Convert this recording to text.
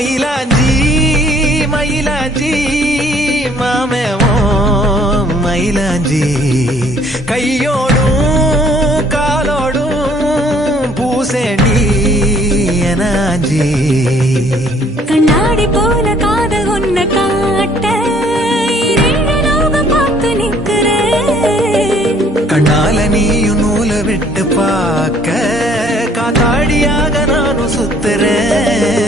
மயிலாஞ்சி மயிலாஞ்சி மாமேவோ மயிலாஞ்சி கையோடும் காலோடும் பூசேண்டி எனாஞ்சி கண்ணாடி போல காதல் ஒன்ன காட்ட பார்த்து நிற்கிறேன் கண்ணால நீயும் நூலை விட்டு பார்க்க காத்தாடியாக நானும் சுத்துறேன்